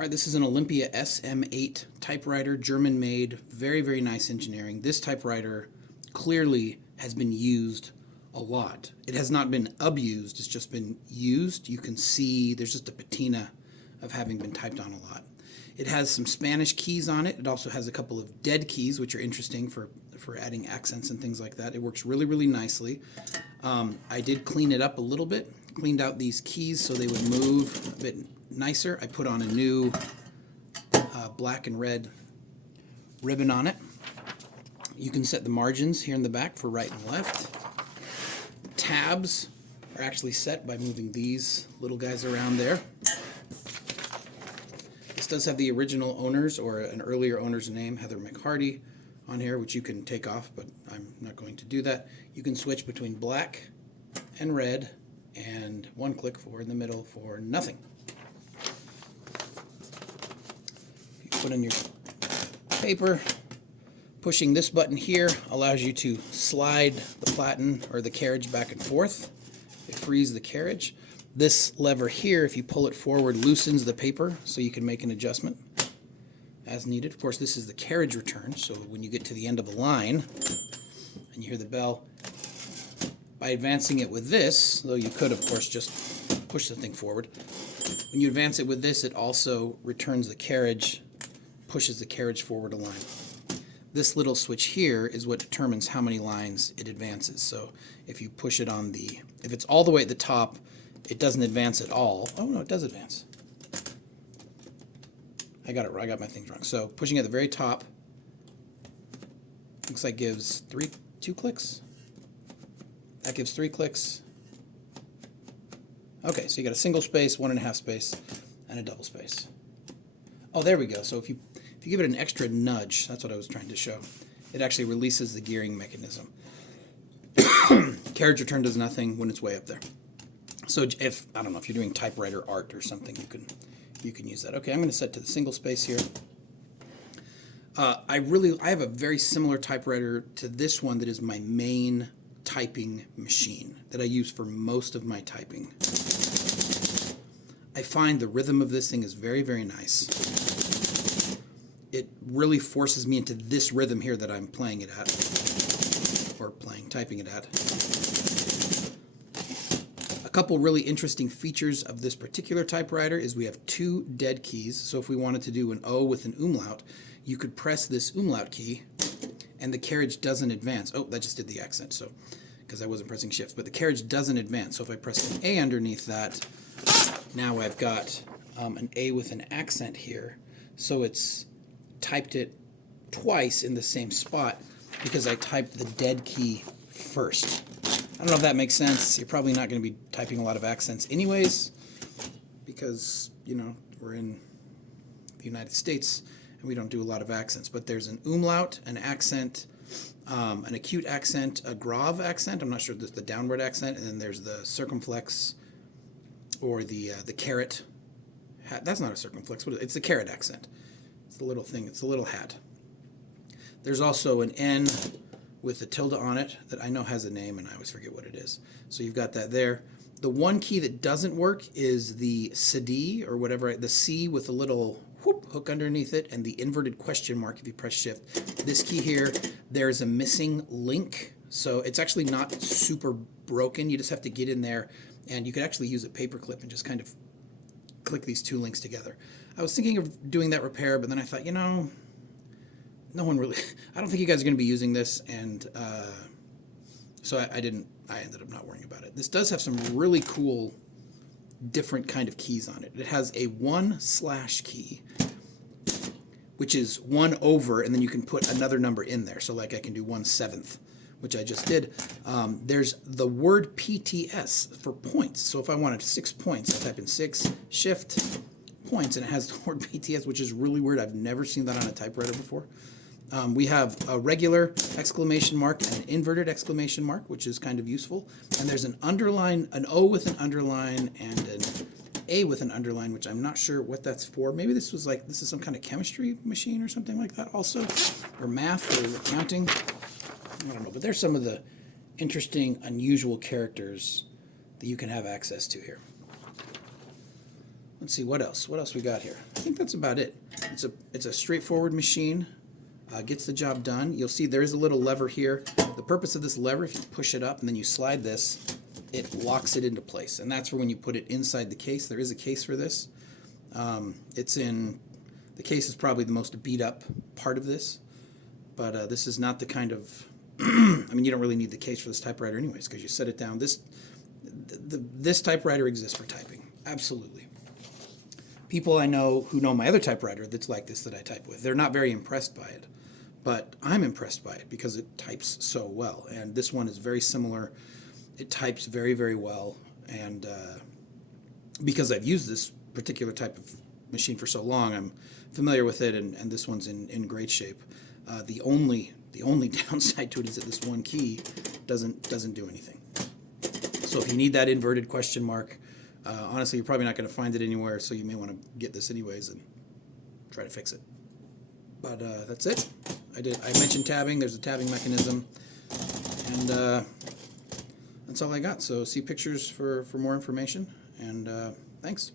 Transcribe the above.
All right, this is an Olympia SM8 typewriter, German-made, very, very nice engineering. This typewriter clearly has been used a lot. It has not been abused, it's just been used. You can see there's just a patina of having been typed on a lot. It has some Spanish keys on it. It also has a couple of dead keys, which are interesting for adding accents and things like that. It works really, really nicely. I did clean it up a little bit, cleaned out these keys so they would move a bit nicer. I put on a new black and red ribbon on it. You can set the margins here in the back for right and left. Tabs are actually set by moving these little guys around there. This does have the original owner's or an earlier owner's name, Heather McHardy, on here, which you can take off, but I'm not going to do that. You can switch between black and red, and one click for in the middle for nothing. You put in your paper. Pushing this button here allows you to slide the platen or the carriage back and forth. It frees the carriage. This lever here, if you pull it forward, loosens the paper so you can make an adjustment as needed. Of course, this is the carriage return, so when you get to the end of the line and you hear the bell, by advancing it with this, though you could, of course, just push the thing forward, when you advance it with this, it also returns the carriage, pushes the carriage forward a line. This little switch here is what determines how many lines it advances. So if you push it on if it's all the way at the top, it doesn't advance at all. Oh no, it does advance. I got it right, I got my things wrong. So pushing at the very top, looks like gives two clicks. That gives 3 clicks. Okay, so you got a single space, 1.5 space, and a double space. Oh, there we go. So if you give it an extra nudge, that's what I was trying to show, it actually releases the gearing mechanism. Carriage return does nothing when it's way up there. So if, I don't know, if you're doing typewriter art or something, you can use that. Okay, I'm going to set to the single space here. I have a very similar typewriter to this one that is my main typing machine that I use for most of my typing. I find the rhythm of this thing is very, very nice. It really forces me into this rhythm here that I'm playing it at, or typing it at. A couple really interesting features of this particular typewriter is we have 2 dead keys. So if we wanted to do an O with an umlaut, you could press this umlaut key and the carriage doesn't advance. Oh, that just did the accent, so because I wasn't pressing shift, but the carriage doesn't advance. So if I press an A underneath that, now I've got an A with an accent here. So it's typed it twice in the same spot because I typed the dead key first. I don't know if that makes sense. You're probably not going to be typing a lot of accents anyways because, you know, we're in the United States and we don't do a lot of accents. But there's an umlaut, an accent, an acute accent, a grave accent. I'm not sure if there's the downward accent, and then there's the circumflex or the caret. That's not a circumflex. It's the caret accent. It's the little thing. It's the little hat. There's also an N with a tilde on it that I know has a name, and I always forget what it is. So you've got that there. The one key that doesn't work is the CD or whatever, the C with a little hook underneath it and the inverted question mark if you press shift. This key here, there's a missing link. So it's actually not super broken. You just have to get in there, and you could actually use a paper clip and just kind of click these 2 links together. I was thinking of doing that repair, but then I thought, you know, no one really, I don't think you guys are going to be using this, and so I ended up not worrying about it. This does have some really cool different kind of keys on it. It has a 1/ key, which is 1 over, and then you can put another number in there. So like I can do 1/7, which I just did. There's the word PTS for points. So if I wanted 6 points, I type in 6, shift, points, and it has the word PTS, which is really weird. I've never seen that on a typewriter before. We have a regular exclamation mark and an inverted exclamation mark, which is kind of useful. And there's an underline, an O with an underline, and an A with an underline, which I'm not sure what that's for. Maybe this is some kind of chemistry machine or something like that also, or math or accounting. I don't know, but there's some of the interesting, unusual characters that you can have access to here. let's see what else. What else we got here? I think that's about it. It's a straightforward machine. Gets the job done. You'll see there is a little lever here. The purpose of this lever, if you push it up and then you slide this, it locks it into place. And that's for when you put it inside the case. There is a case for this. The case is probably the most beat up part of this, but this is not the kind of, I mean, you don't really need the case for this typewriter anyways, because you set it down. This typewriter exists for typing, absolutely. People I know who know my other typewriter that's like this that I type with, they're not very impressed by it. But I'm impressed by it because it types so well. And this one is very similar. It types very, very well. And because I've used this particular type of machine for so long, I'm familiar with it, and this one's in great shape. The only downside to it is that this one key doesn't do anything. So if you need that inverted question mark, honestly, you're probably not going to find it anywhere, so you may want to get this anyways and try to fix it. But that's it. I mentioned tabbing. There's a tabbing mechanism, and that's all I got. So see pictures for more information, and thanks.